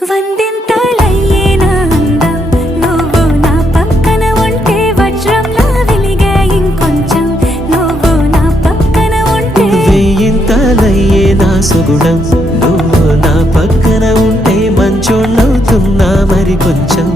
వందింతలయ్యేనా అందం నువ్వు నా పక్కన ఉంటే వజ్రంలా వెలిగే ఇంకొంచెం నువ్వు నా పక్కన ఉంటే వెయ్యింతలయ్యేనా సుగుణం నువ్వు నా పక్కన ఉంటే మంచోళ్ళవుతున్నా మరి కొంచెం